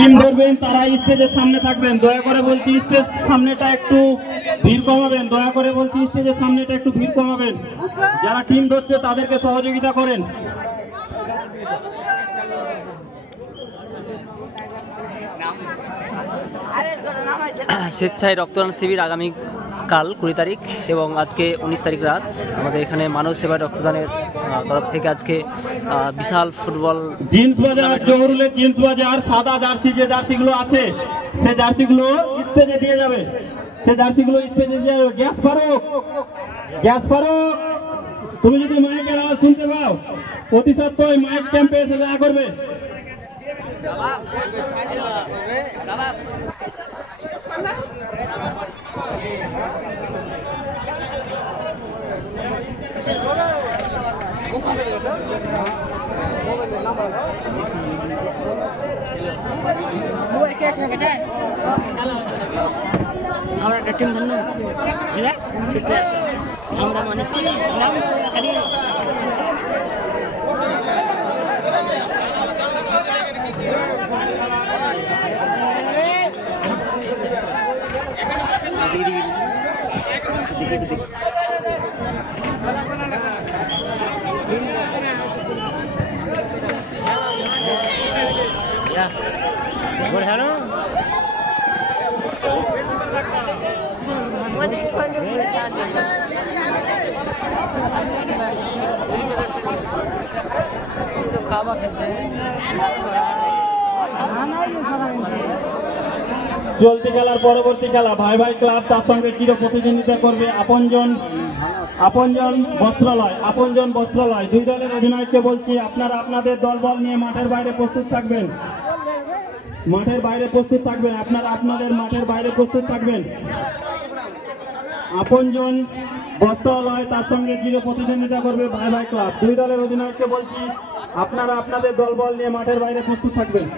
Team ধরবেন তারা স্টেজের সামনে থাকবেন। দয়া করে বলছি স্টেজ সামনেটা একটু ভিড় কমাবেন। দয়া করে বলছি স্টেজের সামনেটা একটু ভিড় কমাবেন। যারা টিম ধরছে তাদেরকে সহযোগিতা করেন। স্বেচ্ছায় রক্তদান শিবির আগামীকাল 20 তারিখ এবং আজকে 19 তারিখ রাত আমাদের এখানে মানব সেবা রক্তদানের তরফ থেকে আজকে বিশাল ফুটবল জিন্স বাজার, জহুরুলের জিন্স বাজার, সাদা জার্সি যে জার্সিগুলো আছে সেই জার্সিগুলো স্টেজে দিয়ে যাবে। সেই জার্সিগুলো স্টেজে দিয়ে যাবে। গ্যাস ফারুক, তুমি যদি মাইকের আওয়াজ শুনতে পাও অতি সত্ত্বই মাইক ক্যাম্পে এসে দেখা করবে। আমরা একটা টিম ধরুন ঠিক আছে আমরা মানে নাম চলতি খেলার পরবর্তী খেলা ভাই ভাই ক্লাব তার সঙ্গে চির প্রতিদ্বন্দ্বিতা করবে আপনজন বস্ত্রালয়। দুই দলের অধিনায়ককে বলছি আপনারা আপনাদের দলবল নিয়ে মাঠের বাইরে প্রস্তুত থাকবেন। আপনারা আপনাদের মাঠের বাইরে প্রস্তুত থাকবেন। আপনজন বস্ত্রালয় তার সঙ্গে চির প্রতিদ্বন্দ্বিতা করবে ভাই ভাই ক্লাব। দুই দলের অধিনায়ককে বলছি আপনারা আপনাদের দলবল নিয়ে মাঠের বাইরে প্রস্তুত থাকবেন।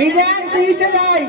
বিজয়